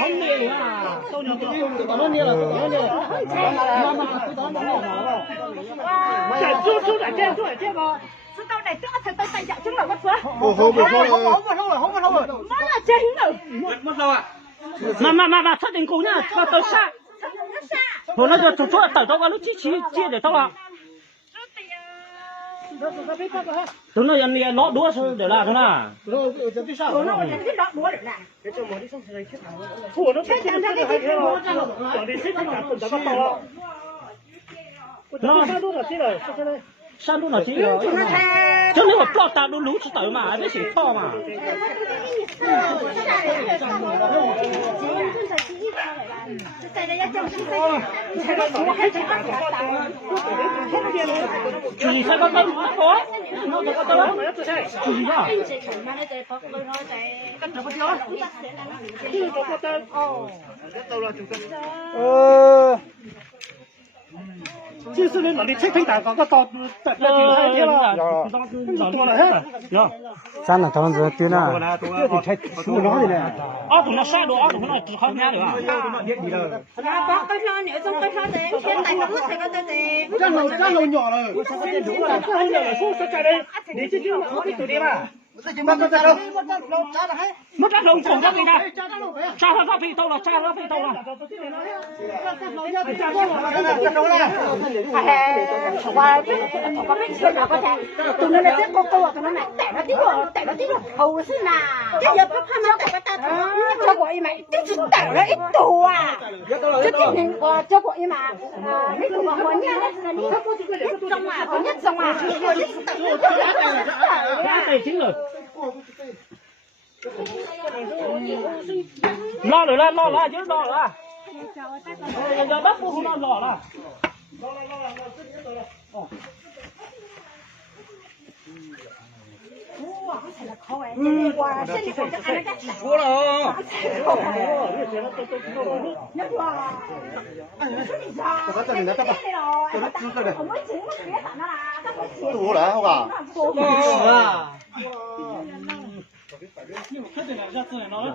không nề à, tôi nhớ nó nề là chạy xuống lại trên mà. Tao này trước thằng tao chạy trứng là mất phá. Không rồi. Nó là chính rồi. Mất đâu à? Mà xác định cũ nhá, tao xa. Rồi nó cho chỗ tao cho lúc chia để tao à. Tụi nó nhận nó đũa để làm thế nào? Nó cái đó đũa để làm. Thủ nó thích cái này hay thế nào? Còn đi thích cái nào cũng tao to. Nó đũa là thế rồi, sao đũa là thế rồi? Chứ nếu mà plot tao đũa lú chứ tao mà biết gì to mà. Chỉ sai con đâu nó có. Nó có đâu đó. Chỉ à. Chứ sự nên là đi check thanh tảng có to tận là chỉ hai thế là. To là hết. Rồi. Sao là thằng giờ tiêu nào? Thì check xuống nó gì này. Tụi nó sai đồ, tụi nó chỉ không nhá được à. Có cái lo nếu trong cái lo đấy, hiện tại nó sẽ có cái Ra lầu nhỏ rồi. Không giờ là xuống cái đây. Để chứ chứ nó cái tụi đi mà. Mất ra lồng khổng ra gì cả. Cha ra phi tàu là. và có biết chuyện nào có thể tụi nó là cô tụi nó này tẻ nó tí rồi hầu xí nào cái giờ có tham gia tẻ ta cho gọi mày cái chuyện tẻ nó ít tù à chứ tình hình cho gọi mà mấy tụi mà hỏi nha là đi nhất xong à có nhất xong à tài chính rồi. Lo rồi chứ lo rồi. Giờ bắt cũng không lo là. Chúa là. Đủ đấy không à? Nhưng mà quyết định là ra từ này nó